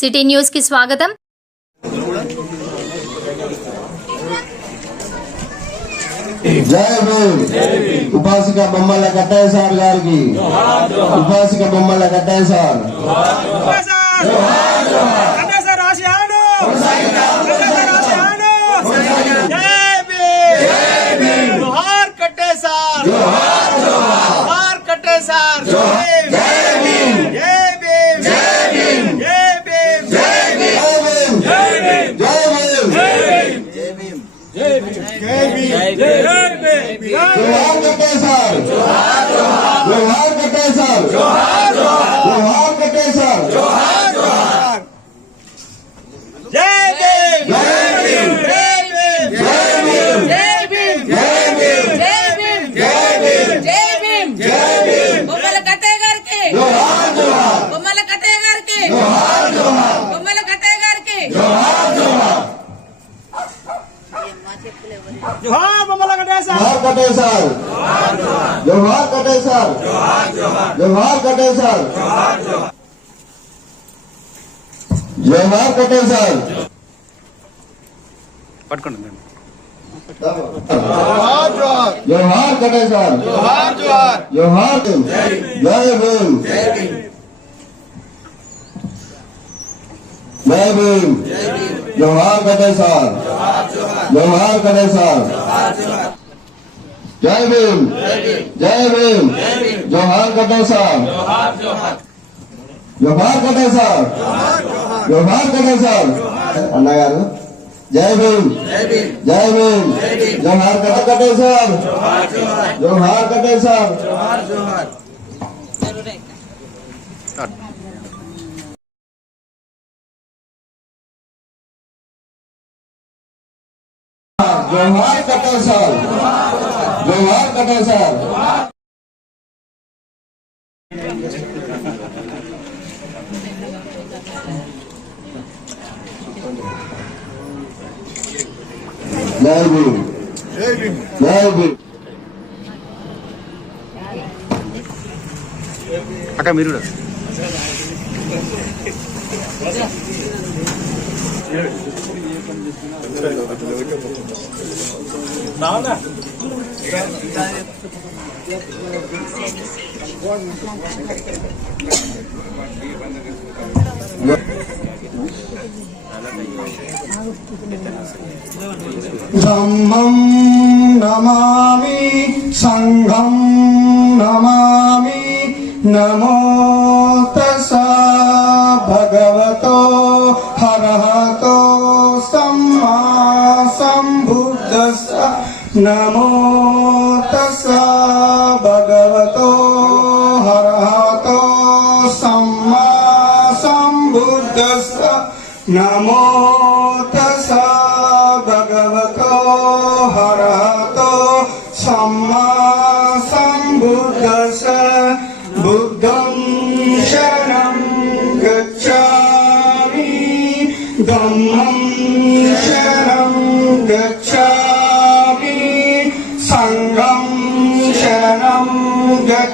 City news కి స్వాగతం జయ భీమ్ ఉపాసిక బొమ్మల కట్టయ్య సార్ గారికి ఉపాసిక బొమ్మల కట్టయ్య సార్ కండేశ్వర ఆశయాలు కండేశ్వర ఆశయాలు భీమ్ జోహార్ కట్టయ్య సార్ జోహార్ కట్టయ్య సార్ జోహార్ కట్టయ్య సార్ జై భీమ్ జై భీమ్ జై భీమ్ జై భీమ్ జయ భీమ్ జై భీమ్ జయ భీమ్ జై భీమ్ జయ భీమ్ బొమ్మల కట్టయ్య గారికి జోహార్ జోహార్ బొమ్మల కట్టయ్య గారికి జోహార్ జోహార్ బొమ్మల కట్టయ్య గారికి జోహార్ జోహార్ జోహార్ బొమ్మల కట్టేసార్ జోహార్ కట్టయ్య సార్ జోహార్ కట్టయ్య సార్ జోహార్ కట్టయ్య సార్ జోహార్ కట్టయ్య సార్ జోహార్ కట్టయ్య సార్ జోహార్ భీమ్ జయ భీమ్ జయ భీమ్ జోహార్ కట్టయ్య సార్ జోహార్ కట్టయ్య సార్ జై భీమ్ జై భీమ్ జోహార్ కట్టయ్య సార్ జోహార్ కట్టయ్య సార్ జోహార్ కట్టయ్య సార్ అన్నగారు జై భీమ్ జై భీమ్ జోహార్ కట్ట కట్టయ్య సార్ జోహార్ కట్టయ్య సార్ జోహార్ కట్టయ్య సార్ జోహార్ కట్టయ్య సార్ జై భీమ్ అక్క మీరు కూడా. धम्मं नमामि सङ्घं नमामि नमो तस्सा भगवतो हरहतो सम्मा सम्बुद्धस्स नमो तस्सा भगवतो हरहतो सम्मा सम्बुद्धस्स। नमो तस्सा भगवतो हरहतो सम्मा सम्बुद्धस्स। बुद्धं शरणं गच्छामि। धम्मं शरणं गच्छामि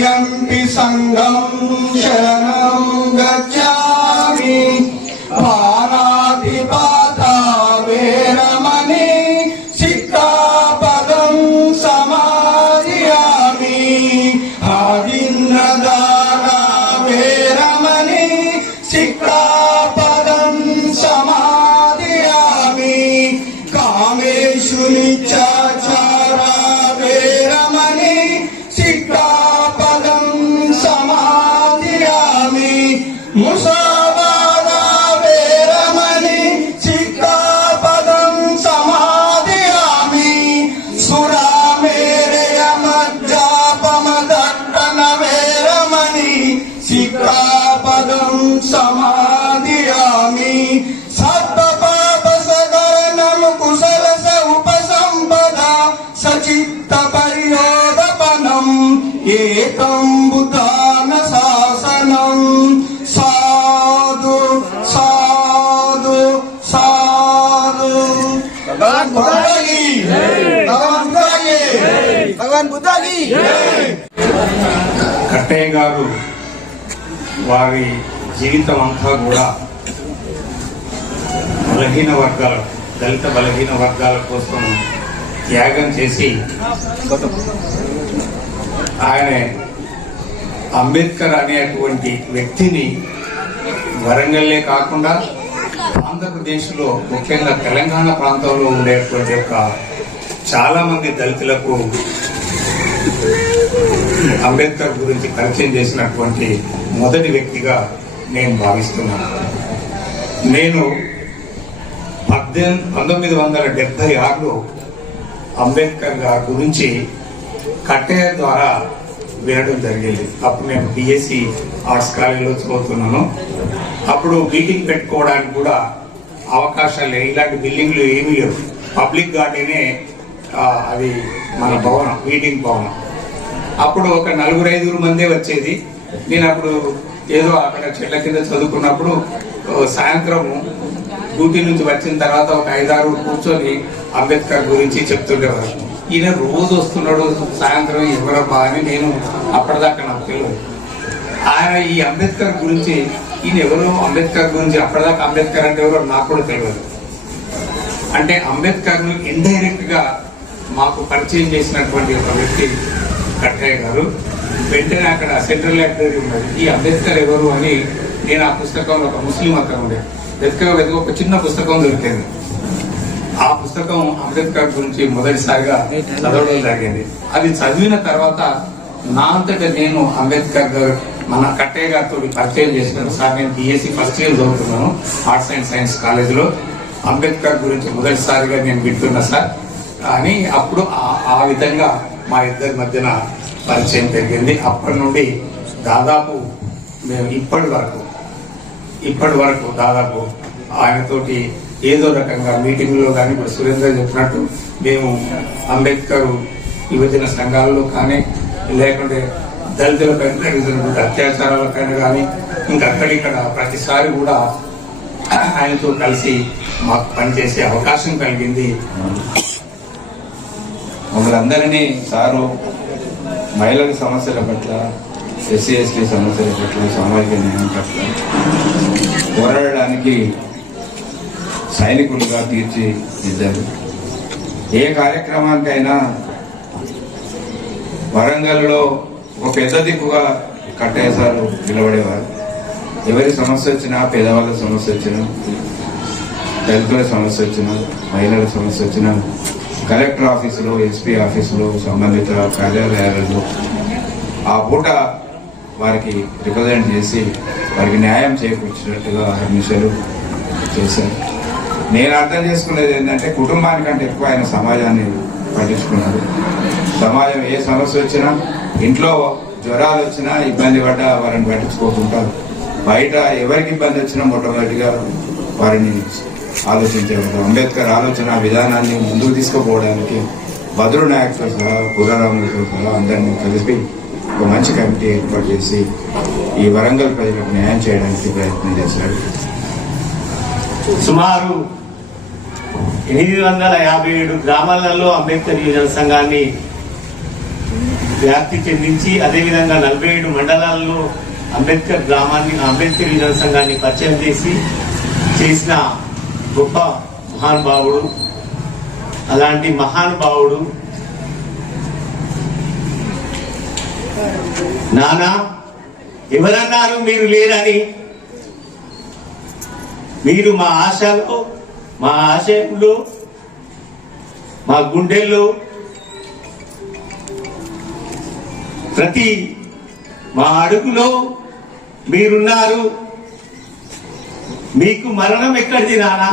तृतीयम्पि सङ्घं భగవాన్ భగవాన్ భగవాన్ కట్టయ్య గారు వారి జీవితం అంతా కూడా బలహీన వర్గాల దళిత బలహీన వర్గాల కోసం త్యాగం చేసి ఆయన అంబేద్కర్ అనేటువంటి వ్యక్తిని వరంగల్లే కాకుండా ఆంధ్రప్రదేశ్లో ముఖ్యంగా తెలంగాణ ప్రాంతంలో ఉండేటువంటి యొక్క చాలా మంది దళితులకు అంబేద్కర్ గురించి పరిచయం చేసినటువంటి మొదటి వ్యక్తిగా నేను భావిస్తున్నాను. నేను పద్దెనిమిది పంతొమ్మిది వందల డెబ్బై ఆరులో అంబేద్కర్ గారి గురించి కట్టయ్య ద్వారా వినడం జరిగింది. అప్పుడు నేను బిఎస్సి ఆర్ట్స్ కాలేజీలో చదువుతున్నాను. అప్పుడు మీటింగ్ పెట్టుకోవడానికి కూడా అవకాశాలు లేవు. ఇలాంటి బిల్డింగ్లు ఏమీ లేవు. పబ్లిక్ గార్డెనే అది మన భవనం మీటింగ్ భవనం. అప్పుడు ఒక నలుగురు ఐదుగురు మందే వచ్చేది. నేను అప్పుడు ఏదో అక్కడ చెట్ల కింద చదువుకున్నప్పుడు సాయంత్రం డ్యూటీ నుంచి వచ్చిన తర్వాత ఒక ఐదారు కూర్చొని అంబేద్కర్ గురించి చెప్తుండేవారు. ఈయన రోజు వస్తున్నాడు సాయంత్రం ఎవరబ్బా అని నేను అప్పటిదాకా నాకు తెలియదు. ఆయన ఈ అంబేద్కర్ గురించి ఈయన ఎవరో? అంబేద్కర్ గురించి అప్పటిదాకా అంబేద్కర్ అంటే ఎవరో నాకు కూడా తెలియదు. అంటే అంబేద్కర్ను ఇండైరెక్ట్గా మాకు పరిచయం చేసినటువంటి ఒక వ్యక్తి కట్టయ్య గారు. వెంటనే అక్కడ సెంట్రల్ లైబ్రరీ ఉన్నది. ఈ అంబేద్కర్ ఎవరు అని నేను ఆ పుస్తకంలో ఒక ముస్లిం అక్కడ ఉండే. వెతక వెతక ఒక చిన్న పుస్తకం దొరికింది. పుస్తకం అంబేద్కర్ గురించి మొదటిసారిగా చదవడం జరిగింది. అది చదివిన తర్వాత నా అంతట నేను అంబేద్కర్ గారు మన కట్టయ్య గారితో పరిచయం చేసినాను సార్ నేను బిఎస్సి ఫస్ట్ ఇయర్ చదువుతున్నాను ఆర్ట్స్ అండ్ సైన్స్ కాలేజీలో అంబేద్కర్ గురించి మొదటిసారిగా నేను వింటున్నా సార్. అని అప్పుడు ఆ- ఆ విధంగా మా ఇద్దరి మధ్యన పరిచయం పెరిగింది అప్పటి నుండి దాదాపు మేము ఇప్పటి వరకు ఇప్పటి వరకు దాదాపు ఆయనతోటి ఏదో రకంగా మీటింగ్లో కానీ ఇప్పుడు సురేంద్ర చెప్పినట్టు మేము అంబేద్కర్ యువజన సంఘాలలో కానీ లేకుంటే దళితులపైన జరుగుతున్న అత్యాచారాలపైన కానీ ఇంకక్కడిక్కడ ప్రతిసారి కూడా ఆయనతో కలిసి మాకు పనిచేసే అవకాశం కలిగింది. మమ్మల్ందరినీ సారు మహిళల సమస్యల పట్ల ఎస్సీ ఎస్టీ సమస్యల పట్ల సామాజిక న్యాయం పట్ల పోరాడడానికి సైనికులుగా తీర్చిదిద్దారు. ఏ కార్యక్రమానికైనా వరంగల్లో ఒక పెద్ద దిక్కుగా కట్టేశారు నిలబడేవారు. ఎవరి సమస్య వచ్చినా పేదవాళ్ళ సమస్య వచ్చినా దళితుల సమస్య వచ్చినా మహిళల సమస్య వచ్చినా కలెక్టర్ ఆఫీసులో ఎస్పీ ఆఫీసులో సంబంధిత కార్యాలయాలలో ఆ పూట వారికి రిప్రజెంట్ చేసి వారికి న్యాయం చేకూర్చినట్టుగా హర్మిషలు చేశారు. నేను అర్థం చేసుకునేది ఏంటంటే కుటుంబానికంటే ఎక్కువ ఆయన సమాజాన్ని పట్టించుకున్నాడు సమాజం ఏ సమస్య వచ్చినా ఇంట్లో జ్వరాలు వచ్చినా ఇబ్బంది పడ్డా వారిని పట్టించుకోకుంటారు బయట ఎవరికి ఇబ్బంది వచ్చినా మొట్టమొదటిగా వారిని ఆలోచించేవారు అంబేద్కర్ ఆలోచన విధానాన్ని ముందుకు తీసుకుపోవడానికి భద్రు నాయక్తో సహా పురారాములతో సహా అందరినీ కలిపి ఒక మంచి కమిటీ ఏర్పాటు చేసి ఈ వరంగల్ ప్రజలకు న్యాయం చేయడానికి ప్రయత్నం చేశాడు సుమారు ఎనిమిది వందల యాభై ఏడు గ్రామాలలో అంబేద్కర్ యువజన సంఘాన్ని వ్యాప్తి చెందించి అదేవిధంగా నలభై ఏడు మండలాల్లో అంబేద్కర్ గ్రామాన్ని అంబేద్కర్ యువజన సంఘాన్ని పరిచయం చేసి చేసిన గొప్ప మహానుభావుడు అలాంటి మహానుభావుడు నానా ఎవరన్నారు మీరు లేరని? మీరు మా ఆశలో మా ఆశయంలో మా గుండెల్లో ప్రతి మా అడుగులో మీరున్నారు. మీకు మరణం ఎక్కడిది నానా?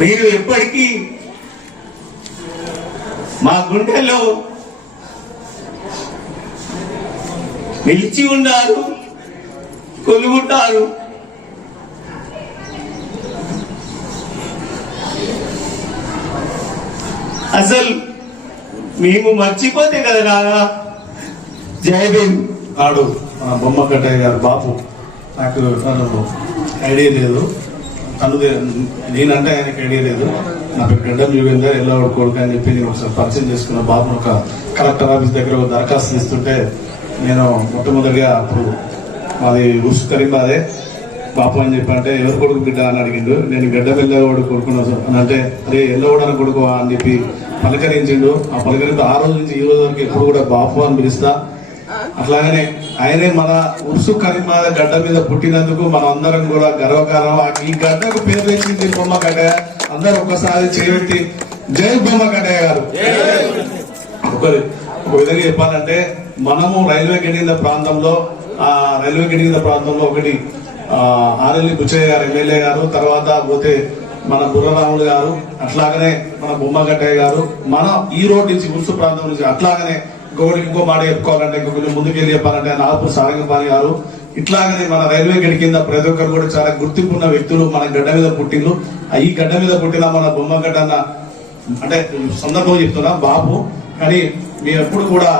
మీరు ఎప్పటికీ మా గుండెల్లో నిలిచి ఉన్నారు కొలుగుంటారు అసలు మేము మర్చిపోతే కదా నాన్న. జయభీమ్ ఆడు మన బొమ్మ కట్టయ్య గారు బాపు. నాకు ఐడియా లేదు. తను నేనంటే ఆయనకి ఐడియా లేదు. నా పేరు గడ్డం యుగేందర్ ఎల్లవాడు కొడుకు అని చెప్పి నేను ఒకసారి పరిచయం చేసుకున్న బాబును ఒక కలెక్టర్ ఆఫీస్ దగ్గర ఒక దరఖాస్తు ఇస్తుంటే నేను మొట్టమొదటిగా అప్పుడు మాది ఉస్ కరీంబాదే పాప అని చెప్పి అంటే ఎవరు కొడుకు బిడ్డ? అని అడిగిండు. నేను గడ్డ ఎల్లవాడు కొడుకున్నా అని అంటే అరే ఎల్లవాడని అని కొడుకు అని చెప్పి పలకరించిండు. ఆ పలకరింపు ఆ రోజు నుంచి ఈ రోజు వరకు ఎప్పుడు కూడా బాపు అని పిలుస్తా. అట్లాగనే ఆయనే మన ఉర్సు కరీమా గడ్డ మీద పుట్టినందుకు మనం అందరం కూడా గర్వకారం ఈ గడ్డకు పేరు తెచ్చింది బొమ్మ కట్టయ్య అందరూ ఒక్కసారి చేయబెట్టి జై బొమ్మ కట్టయ్య గారు. ఒకరి ఒక విధంగా చెప్పాలంటే మనము రైల్వే గడిగిన ప్రాంతంలో ఆ రైల్వే గడిగిన ప్రాంతంలో ఒకటి ఆరెల్లి బుచ్చయ్య గారు ఎమ్మెల్యే గారు తర్వాత పోతే మన బుర్రరాములు గారు అట్లాగనే మన బొమ్మగట్టయ్య గారు మన ఈ రోడ్ నుంచి గుర్సు ప్రాంతం నుంచి అట్లాగనే ఇంకొకటి ఇంకో మాట చెప్పుకోవాలంటే ఇంకొకటి కొంచెం ముందుకు వెళ్ళి చెప్పాలంటే నాగపూర్ సారంగపాణి గారు ఇట్లాగనే మన రైల్వే గడి కింద ప్రతి ఒక్కరు కూడా చాలా గుర్తింపు ఉన్న వ్యక్తులు మన గడ్డ మీద పుట్టిండ్రు. ఆ ఈ గడ్డ మీద పుట్టిన మన బొమ్మగడ్డ అన్న అంటే సందర్భం చెప్తున్నా బాబు కానీ మేము ఎప్పుడు కూడా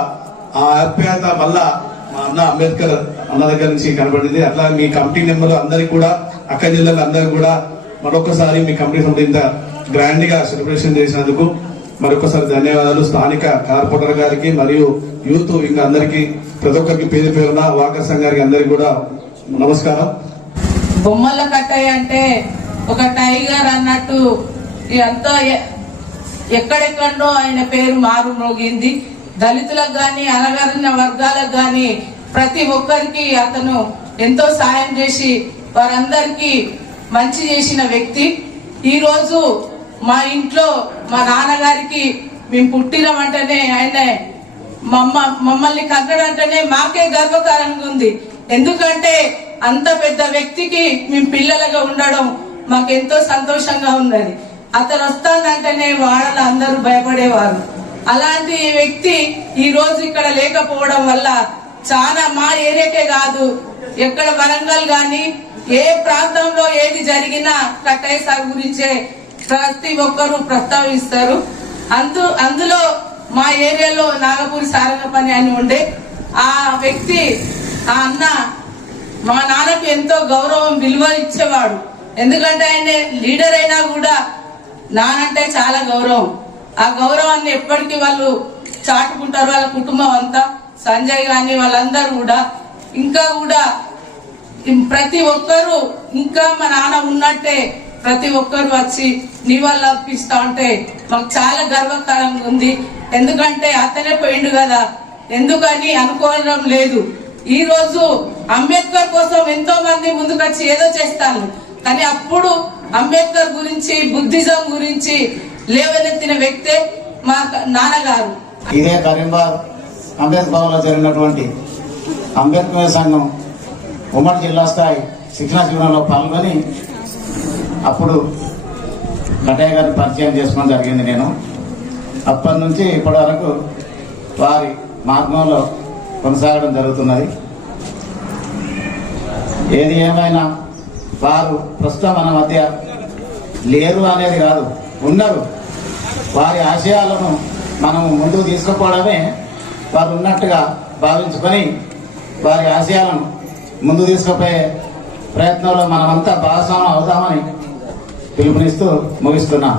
ఆ ఆప్యాయత వల్ల మా అన్న అంబేద్కర్ అన్న దగ్గర నుంచి కనబడింది. అట్లా మీ కమిటీ నెంబర్ అందరికి కూడా అక్క జిల్లాలు అందరికి కూడా మరొకసారి మీ కమిటీ సభ్యులు ఇంత గ్రాండ్గా సెలబ్రేషన్ చేసినందుకు మరొకసారి ధన్యవాదాలు. స్థానిక కార్పొరేటర్ గారికి మరియు యూత్ ఇంకా అందరికి ప్రతి ఒక్కరికి పేరు పేరున వాకర్ సంఘ్ గారికి అందరికి కూడా నమస్కారం. బొమ్మల కట్టాయి అంటే ఒక టైగర్ అన్నట్టు ఎంతో ఎక్కడెక్కడో ఆయన పేరు మారు మోగింది దళితులకు కానీ అనగారిన వర్గాలకు కానీ ప్రతి ఒక్కరికి అతను ఎంతో సాయం చేసి వారందరికీ మంచి చేసిన వ్యక్తి. ఈరోజు మా ఇంట్లో మా నాన్నగారికి మేము పుట్టిన వెంటనే ఆయన మమ్మ మమ్మల్ని కన్నడంటేనే మాకే గర్వకారంగా ఉంది. ఎందుకంటే అంత పెద్ద వ్యక్తికి మేము పిల్లలుగా ఉండడం మాకెంతో సంతోషంగా ఉన్నది. అతను వస్తానంటేనే వాళ్ళ అందరూ భయపడేవారు. అలాంటి వ్యక్తి ఈ రోజు ఇక్కడ లేకపోవడం వల్ల చాలా మా ఏరియాకే కాదు ఎక్కడ వరంగల్ గాని ఏ ప్రాంతంలో ఏది జరిగినా కట్టయ్య సాగు గురించే ప్రతి ఒక్కరూ ప్రస్తావిస్తారు. అందు అందులో మా ఏరియాలో నాగపూరి సారంగ పని అని ఉండే ఆ వ్యక్తి ఆ అన్న మా నాన్నకు ఎంతో గౌరవం విలువ ఇచ్చేవాడు. ఎందుకంటే ఆయన లీడర్ అయినా కూడా నానంటే చాలా గౌరవం. ఆ గౌరవాన్ని ఎప్పటికీ వాళ్ళు చాటుకుంటారు. వాళ్ళ కుటుంబం అంతా సంజయ్ గాని వాళ్ళందరూ కూడా ఇంకా కూడా ప్రతి ఒక్కరు ఇంకా మా నాన్న ఉన్నట్టే ప్రతి ఒక్కరు వచ్చి నివాళులు అర్పిస్తా ఉంటే మాకు చాలా గర్వకారంగా ఉంది. ఎందుకంటే అతనే పోయిండు కదా. ఎందుకని అనుకోవడం లేదు. ఈ రోజు అంబేద్కర్ కోసం ఎంతో మంది ముందుకొచ్చి ఏదో చేస్తాను కానీ అప్పుడు అంబేద్కర్ గురించి బుద్ధిజం గురించి లేవనెత్తిన వ్యక్తే మా నాన్నగారు. ఇదే కరీంబాగ్ అంబేద్కర్ భవన్లో జరిగినటువంటి అంబేద్కర్ సంఘం ఉమ్మడి జిల్లా స్థాయి శిక్షణ శిబిరంలో పాల్గొని అప్పుడు కటయ్య గారిని పరిచయం చేసుకోవడం జరిగింది నేను. అప్పటి నుంచి ఇప్పటి వరకు వారి మార్గంలో కొనసాగడం జరుగుతున్నది. ఏది ఏమైనా వారు ప్రస్తుతం మన మధ్య లేరు అనేది కాదు ఉన్నారు. వారి ఆశయాలను మనం ముందుకు తీసుకుపోవడమే వారు ఉన్నట్టుగా భావించుకొని వారి ఆశయాలను ముందు తీసుకుపోయే ప్రయత్నంలో మనమంతా భాగస్వామ్యం అవుతామని పిలుపునిస్తూ ముగిస్తున్నాం.